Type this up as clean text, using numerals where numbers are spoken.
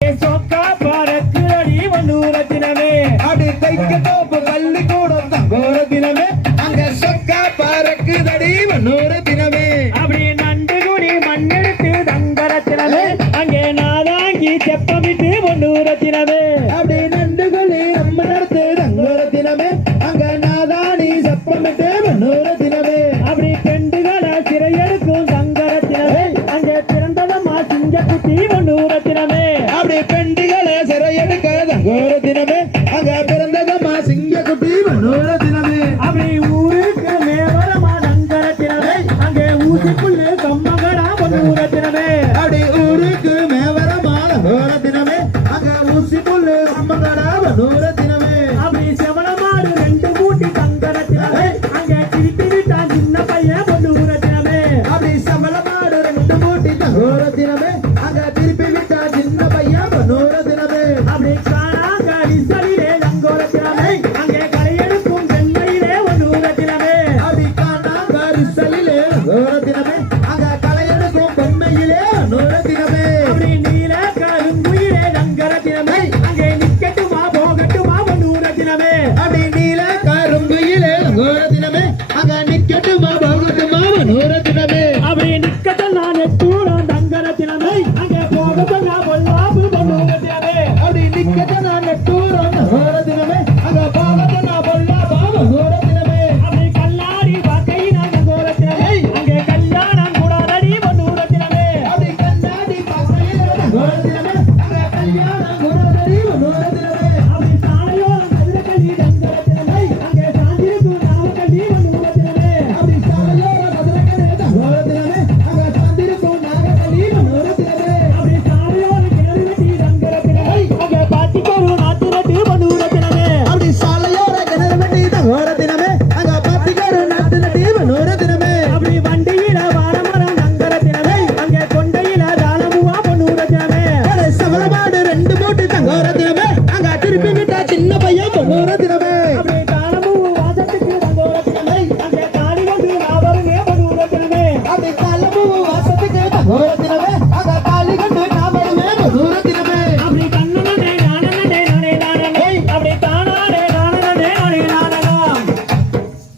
சொக்கா பறக்குதடி வண்ணூர தினமே அப்படி கைக்கு தோப்பு கல்லு கூட தங்கோர தினமே அங்க சொக்கா பறக்குதடி வண்ணூர தினமே அப்படி நண்டு குடி மண்ணெடுத்து தங்கர தினமே அங்கே நாதாங்கி செப்பமிட்டு வண்ணூர தினமே அப்படி நண்டு குழி நம்ம நடத்து தங்கோர தினமே அங்க நாதானி செப்பமிட்டு வண்ணூர தினமே அப்படி பெண்டுகளை சிறையெடுக்கும் தங்கர தினமே அங்கே பிறந்ததம்மா சிங்க குட்டி வண்ணூர தினமே அப்படி பெண்டிகளை சிறையெடுக்க தங்கோர தினமே அங்க பிறந்ததம்மா சிங்கக்குட்டி வண்ணூர தினமே அப்படி ஊருக்கு மேவரமா தங்கர தினமே அங்கே ஊசிக்குள்ளே கம்மகடா வண்ணூர தினமே அப்படி ஊருக்கு மேவரமான கோர தினமே அங்க ஊசி புல்லு அம்மங்கடா வண்ணூர தினமே அப்படி செவளமாடு ரெண்டு மூட்டி தங்கர தினமே அங்கே திருப்பி விட்டான் சின்ன பையன் வண்ணூர தினமே அப்படி சமலமாடு ரெண்டு மூட்டி தங்கோர தினமே அங்க திருப்பி விட்டா சின்ன பையன் வண்ணூர தினமே அப்படி காணாங்கடி சரியிலே தங்கோர தினமே அங்கே கலையெடுக்கும் வெண்மையிலே வண்ணூர தினமே அப்படி காணாங்கரிசலிலே கோர தினமே அங்க கலையெடுக்கும் பொம்மையிலே வண்ணூர தினமே அப்படி நீல கருங்குயிலே தங்கர தினமே அங்கே நிக்கட்டுமா போகட்டுமா வண்ணூர தினமே அப்படி நீல கரும்புயிலே கோர தினமே அங்க நிக்கட்டுமா போகட்டுமா வண்ணூர தினமே அப்படி நிக்கட்டும் நான் எட்டூரம் தங்கர தினமே அங்கே போகட்டும் நான் பொல்லாப்பு வண்ணூர தினமே அப்படி நிக்கட்ட நான் நட்டூரம் கோர தினமே அங்க போகட்ட நான் பொல்லா பாவம் கோர தினமே அப்படி கல்லாடி பார்க்கையினா தங்கோர தினமே அங்கே கல்யாணம் கூடாதடி வண்ணூர தினமே அப்படி கண்ணாடி பாசையிலே கோர தினமே அங்க கல்யாணம் கோரதடி வண்ணூர தினமே அப்படி சாலையோரம் கதிரக்கல்லி தங்கர தினமே அங்கே சாந்திருக்கும் நாவக்கல்லி வண்ணூர தினமே அப்படி சாலையோர மதுரக்கனே கோர தினமே அங்க சாந்திருக்கும் நாகக்கலி வண்ணூர தினமே அப்படி சாலையோரம் கிணறு வெட்டி தங்கர தினமே அங்கே பாட்டிக்கொரு நாட்டு நட்டு வண்ணூர தினமே அப்படி சாலையோர கிணறு வெட்டி கோர தினமே அங்க பாத்திகார நாட்டு நட்டி வண்ணூர தினமே அப்படி வண்டியில வாரமரம் தங்கர தினமே அங்கே கொண்டையில தாளமுவா வண்ணூர தினமே சமலமாடு ரெண்டு மூட்டி தங்கோர தினமே அங்க திருப்பி விட்டா சின்ன பையன் வண்ணூர தினமே